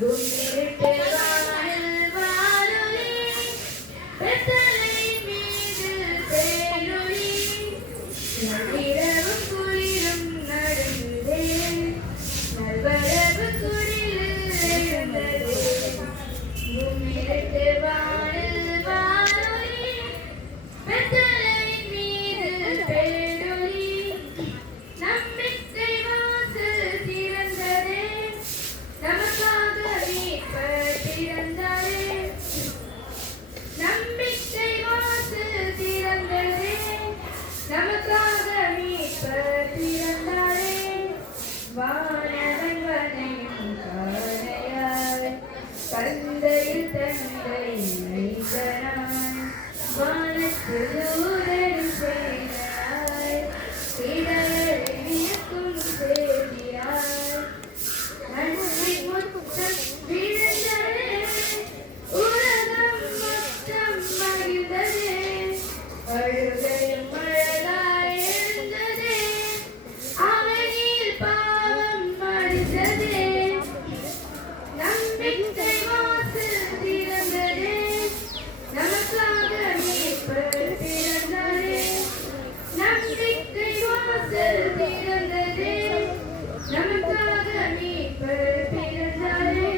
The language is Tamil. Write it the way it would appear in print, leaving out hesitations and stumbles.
கும்மிருட்டு வானில் வானொலி, வெத்தலை மீது தேனொலி, நள்ளிரவும் குளிரும் நடுங்குதே, நல்வரவு குடிலில் எழுந்ததே. கும்மிருட்டு வானில் வானொலி, வெத்தலை மீது தேனொலி, நம்பிக்கை வாசல் திறந்ததே, நமக்காக மீட்பர் பிறந்தாரே. நம்பிக்கை வாசல் திறந்ததே, நமக்காக மீட்பர் பிறந்தாரே. வானவன் வனையும் காணையாய், தந்தையில் தந்தை மைந்தனாய், வானத்தில் தூதரின் சேனையாய், இடையரை வியக்கும் செய்தியாய், நன்றி முத்தம் விழுந்ததே, உலகம் மொத்தம் மகிழ்ந்ததே, அழுகையும் அழகாய் எழுந்ததே, அவனில் பாவம் மடிந்ததே. நம்பிக்கை வாசல் திறந்ததே, நமக்காக மீட்பர் பிறந்தாரே. நம்பிக்கை வாசல் திறந்ததே, நமக்காக மீட்பர் பிறந்தாரே.